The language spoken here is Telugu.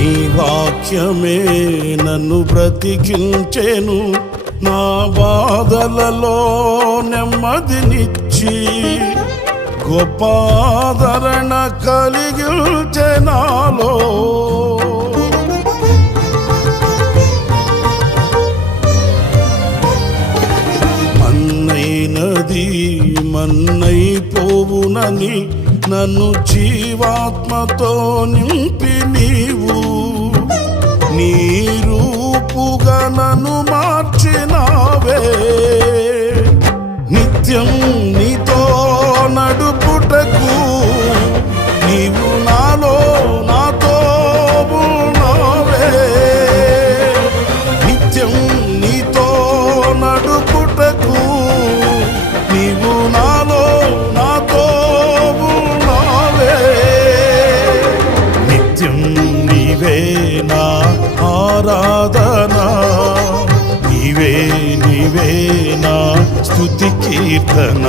నీ వాక్యమే నన్ను బ్రతికించెను, నా బాధలలో నెమ్మదినిచ్చి గొప్ప ఆదరణ కలిగించె నాలో. మన్నైనది మన్నైపోవునని నన్ను జీవాత్మతో నింపి నీవు నీ రూపుగా నన్ను మార్చినావే. నిత్యం నీతో నడుపుటకు నీవు నాలో నాతో ఉన్నావే. నిత్యం నీతో నడుపుటకు నీవు నాలో నాతో ఉన్నావే. నిత్యం నీవే నా ఆరాధన, నీవే నీవే నా స్తుతి కీర్తన.